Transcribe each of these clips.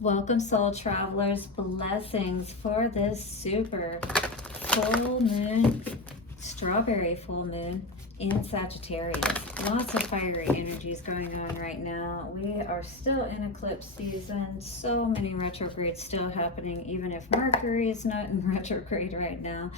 Welcome, soul travelers. Blessings for this super full moon, strawberry full moon in Sagittarius. Lots of fiery energies going on right now. We are still in eclipse season. So many retrogrades still happening, even if Mercury is not in retrograde right now.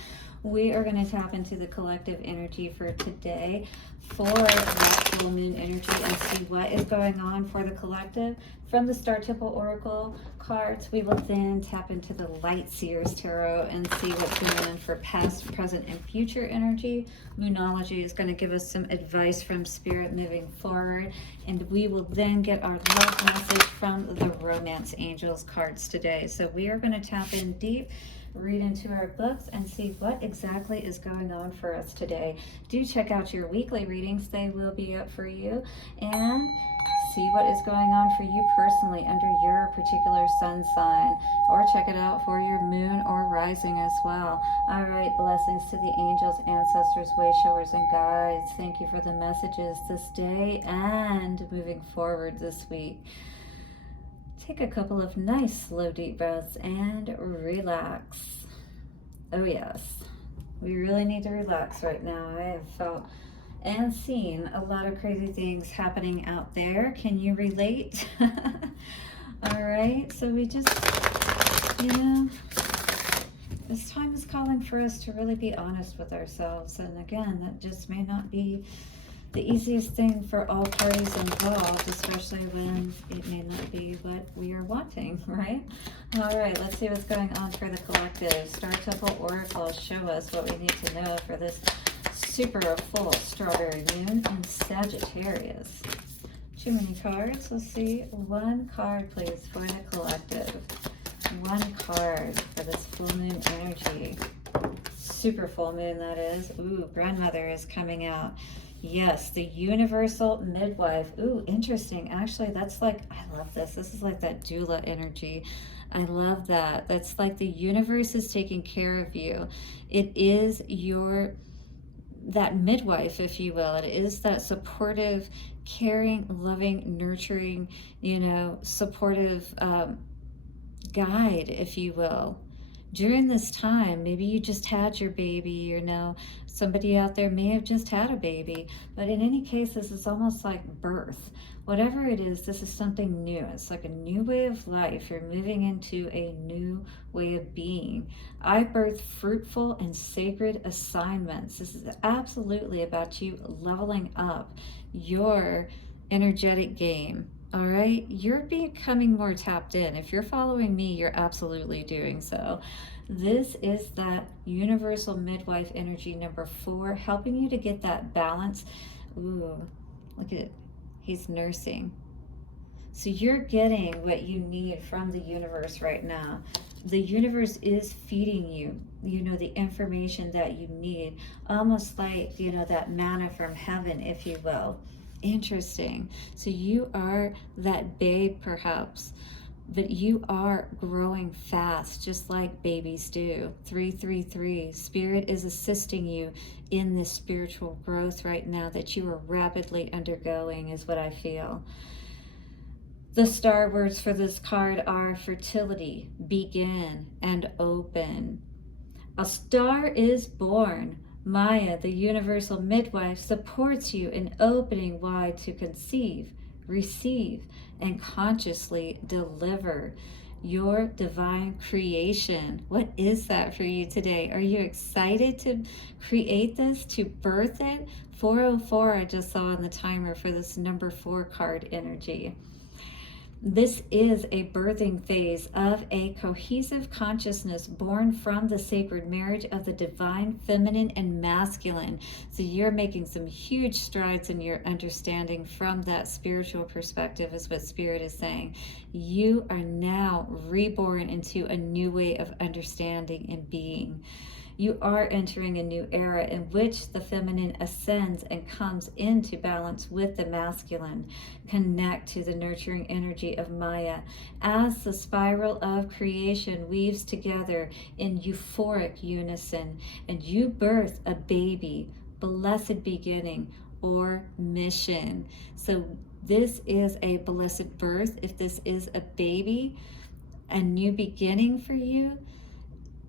We are going to tap into the collective energy for today for that full moon energy and see what is going on for the collective. From the Star Temple Oracle cards, we will then tap into the Light Seers Tarot and see what's going on for past, present, and future energy. Moonology is going to give us some advice from Spirit moving forward, and we will then get our love message from the Romance Angels cards today. So we are going to tap in deep, read into our books, and see what exactly is going on for us today. Do check out your weekly readings. They will be up for you. And see what is going on for you personally under your particular sun sign, or check it out for your moon or rising as well. All right, blessings to the angels, ancestors, way showers, and guides. Thank you for the messages this day and moving forward this week. Take a couple of nice slow deep breaths and relax. Oh yes, we really need to relax right now. I have felt and seen a lot of crazy things happening out there. Can you relate? All right, so we just, this time is calling for us to really be honest with ourselves. And again, that just may not be the easiest thing for all parties involved, especially when it may not be what we are wanting, right? All right, let's see what's going on for the collective. Star Temple Oracle, show us what we need to know for this super full strawberry moon in Sagittarius. Too many cards. Let's see. One card, please, for the collective. One card for this full moon energy. Super full moon, that is. Ooh, grandmother is coming out. Yes, the universal midwife. Ooh, interesting. Actually, that's like, I love this. This is like that doula energy. I love that. That's like the universe is taking care of you. It is that midwife, if you will. It is that supportive, caring, loving, nurturing, supportive guide, if you will. During this time, maybe you just had your baby, somebody out there may have just had a baby, but in any case, this is almost like birth. Whatever it is, this is something new. It's like a new way of life. You're moving into a new way of being. I birth fruitful and sacred assignments. This is absolutely about you leveling up your energetic game. All right, you're becoming more tapped in. If you're following me, you're absolutely doing so. This is that universal midwife energy number 4, helping you to get that balance. Ooh, look at it. He's nursing. So you're getting what you need from the universe right now. The universe is feeding you, the information that you need, almost like, that manna from heaven, if you will. Interesting. So you are that babe perhaps, but you are growing fast, just like babies do. 333. Spirit is assisting you in this spiritual growth right now that you are rapidly undergoing, is what I feel. The star words for this card are fertility, begin, and open. A star is born. Maya, the universal midwife, supports you in opening wide to conceive, receive, and consciously deliver your divine creation. What is that for you today? Are you excited to create this, to birth it? 404 I just saw on the timer for this number 4 card energy. This is a birthing phase of a cohesive consciousness born from the sacred marriage of the divine feminine and masculine. So you're making some huge strides in your understanding from that spiritual perspective, is what Spirit is saying. You are now reborn into a new way of understanding and being. You are entering a new era in which the feminine ascends and comes into balance with the masculine. Connect to the nurturing energy of Maya as the spiral of creation weaves together in euphoric unison, and you birth a baby, blessed beginning, or mission. So this is a blessed birth. If this is a baby, a new beginning for you,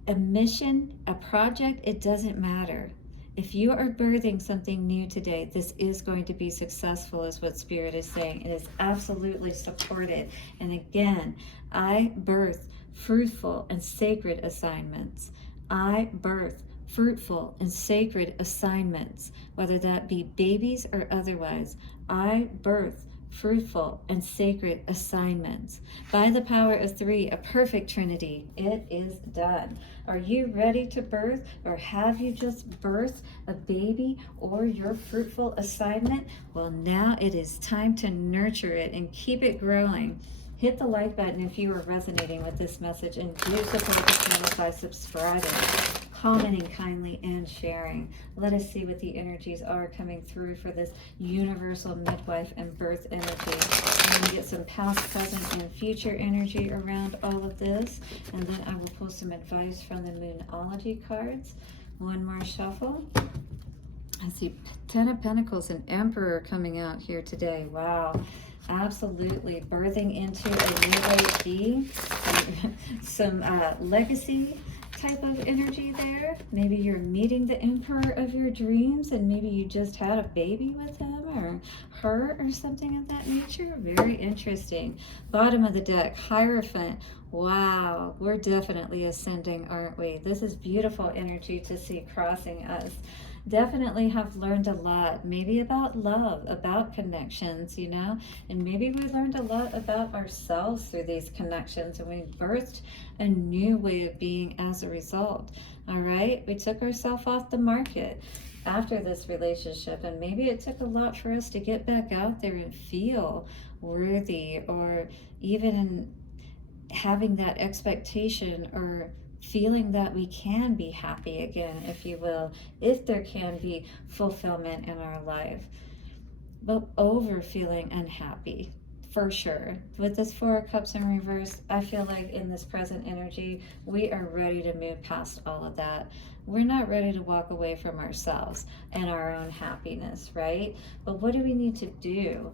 a mission, a project, it doesn't matter. If you are birthing something new today, this is going to be successful, is what Spirit is saying. It is absolutely supported. And again, I birth fruitful and sacred assignments. I birth fruitful and sacred assignments, whether that be babies or otherwise. I birth fruitful and sacred assignments. By the power of 3, a perfect trinity, it is done. Are you ready to birth, or have you just birthed a baby or your fruitful assignment? Well, now it is time to nurture it and keep it growing. Hit the like button if you are resonating with this message, and do support the channel by subscribing, commenting kindly, and sharing. Let us see what the energies are coming through for this universal midwife and birth energy. I'm going to get some past, present, and future energy around all of this, and then I will pull some advice from the Moonology cards. One more shuffle. I see 10 of Pentacles and Emperor coming out here today. Wow. Absolutely. Birthing into a new way to be. Some legacy type of energy there. Maybe you're meeting the emperor of your dreams, and maybe you just had a baby with him or her or something of that nature. Very interesting. Bottom of the deck, Hierophant. Wow, we're definitely ascending, aren't we? This is beautiful energy to see crossing us. Definitely have learned a lot, maybe about love, about connections, you know, and maybe we learned a lot about ourselves through these connections, and we birthed a new way of being as a result. All right, we took ourselves off the market after this relationship, and maybe it took a lot for us to get back out there and feel worthy, or even having that expectation or feeling that we can be happy again, if you will, if there can be fulfillment in our life. But over feeling unhappy, for sure. With this 4 of Cups in reverse, I feel like in this present energy, we are ready to move past all of that. We're not ready to walk away from ourselves and our own happiness, right? But what do we need to do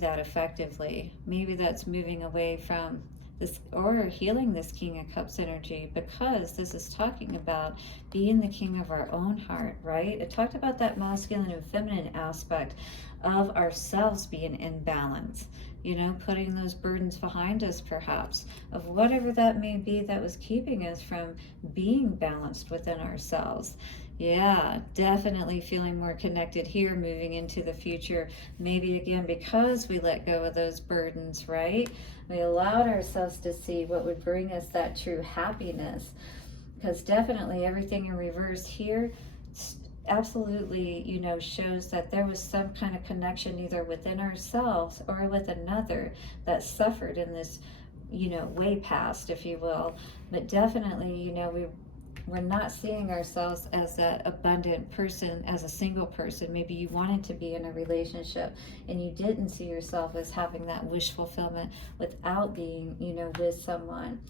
that effectively? Maybe that's moving away from this, or healing this King of Cups energy, because this is talking about being the king of our own heart, right? It talked about that masculine and feminine aspect of ourselves being in balance, you know, putting those burdens behind us, perhaps, of whatever that may be that was keeping us from being balanced within ourselves. Yeah, definitely feeling more connected here, moving into the future. Maybe again, because we let go of those burdens, right? We allowed ourselves to see what would bring us that true happiness. Because definitely everything in reverse here absolutely, you know, shows that there was some kind of connection either within ourselves or with another that suffered in this, you know, way past, if you will. But definitely, you know, we're not seeing ourselves as that abundant person, as a single person. Maybe you wanted to be in a relationship and you didn't see yourself as having that wish fulfillment without being, you know, with someone.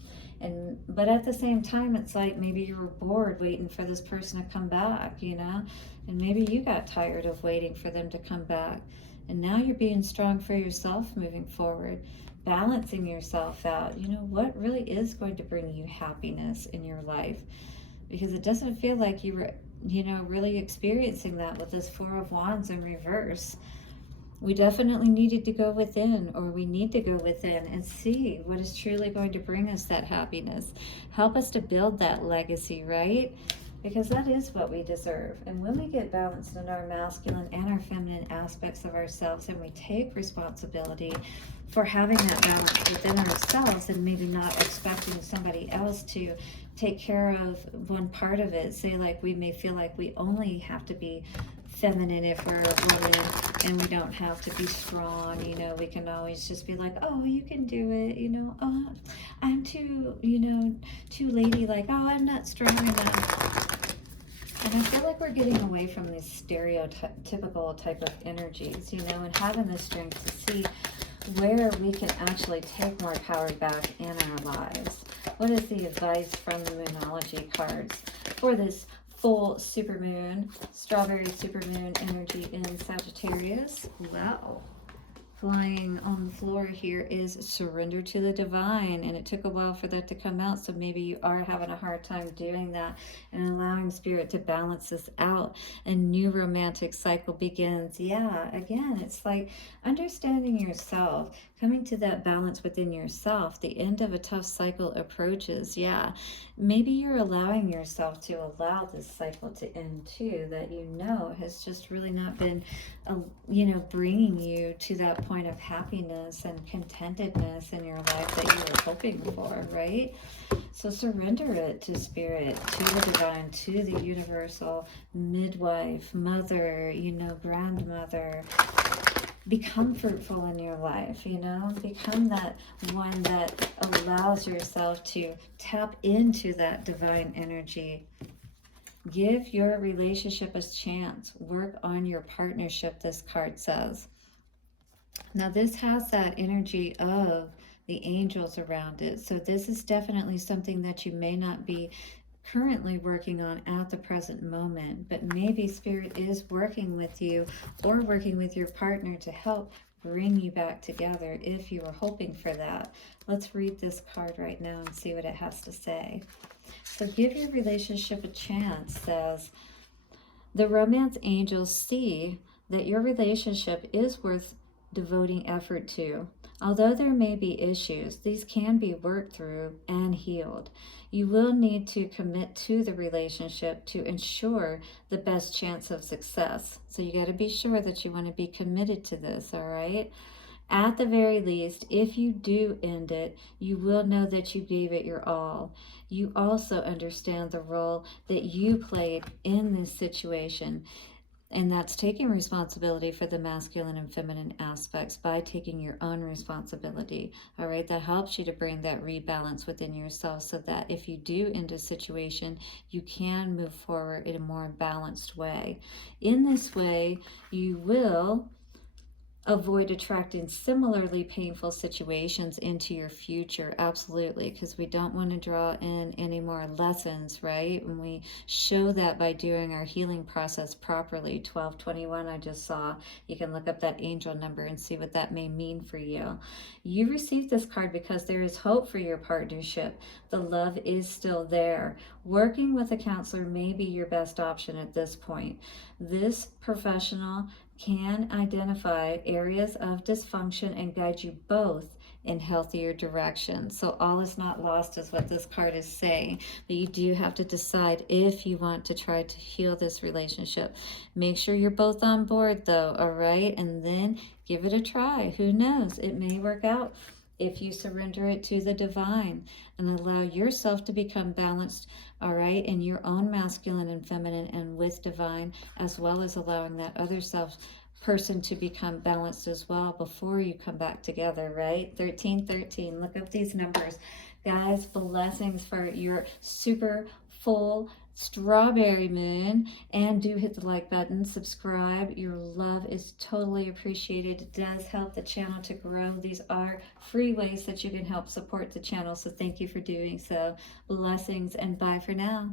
But at the same time, it's like maybe you were bored waiting for this person to come back, you know, and maybe you got tired of waiting for them to come back. And now you're being strong for yourself moving forward, balancing yourself out. You know, what really is going to bring you happiness in your life? Because it doesn't feel like you were, you know, really experiencing that with this 4 of Wands in reverse. We definitely needed to go within, or we need to go within and see what is truly going to bring us that happiness. Help us to build that legacy, right? Because that is what we deserve. And when we get balanced in our masculine and our feminine aspects of ourselves, and we take responsibility for having that balance within ourselves, and maybe not expecting somebody else to take care of one part of it. Say, like, we may feel like we only have to be feminine if we're a woman, and we don't have to be strong, you know, we can always just be like, oh, you can do it, you know, oh, I'm too, you know, too ladylike, oh, I'm not strong enough. And I feel like we're getting away from these stereotypical type of energies, you know, and having the strength to see where we can actually take more power back in our lives. What is the advice from the Moonology cards for this full supermoon, strawberry supermoon energy in Sagittarius? Wow. flying on the floor here is surrender to the divine, and it took a while for that to come out, so maybe you are having a hard time doing that and allowing spirit to balance this out. A new romantic cycle begins. Yeah, again, it's like understanding yourself, coming to that balance within yourself. The end of a tough cycle approaches. Yeah, maybe you're allowing yourself to allow this cycle to end too, that you know has just really not been bringing you to that point of happiness and contentedness in your life that you were hoping for, right? So surrender it to spirit, to the divine, to the universal midwife, mother, grandmother. Become fruitful in your life, become that one that allows yourself to tap into that divine energy. Give your relationship a chance. Work on your partnership, this card says. Now, this has that energy of the angels around it. So this is definitely something that you may not be currently working on at the present moment, but maybe spirit is working with you or working with your partner to help bring you back together if you were hoping for that. Let's read this card right now and see what it has to say. So give your relationship a chance, says the romance angels see that your relationship is worth devoting effort to. Although there may be issues, these can be worked through and healed. You will need to commit to the relationship to ensure the best chance of success. So you got to be sure that you want to be committed to this, all right? At the very least, if you do end it, you will know that you gave it your all. You also understand the role that you played in this situation. And that's taking responsibility for the masculine and feminine aspects by taking your own responsibility. All right, that helps you to bring that rebalance within yourself so that if you do end a situation, you can move forward in a more balanced way. In this way, you will avoid attracting similarly painful situations into your future. Absolutely, because we don't want to draw in any more lessons, right? And we show that by doing our healing process properly. 1221 I just saw. You can look up that angel number and see what that may mean for you. You received this card because there is hope for your partnership. The love is still there. Working with a counselor may be your best option at this point. This professional can identify areas of dysfunction and guide you both in healthier directions. So all is not lost is what this card is saying, but you do have to decide if you want to try to heal this relationship. Make sure you're both on board though, all right? And then give it a try. Who knows? It may work out if you surrender it to the divine and allow yourself to become balanced, all right, in your own masculine and feminine and with divine, as well as allowing that other self person to become balanced as well before you come back together, right? 1313, look up these numbers. Guys, blessings for your super full strawberry moon, and do hit the like button, subscribe. Your love is totally appreciated. It does help the channel to grow. These are free ways that you can help support the channel, so thank you for doing so. Blessings and bye for now.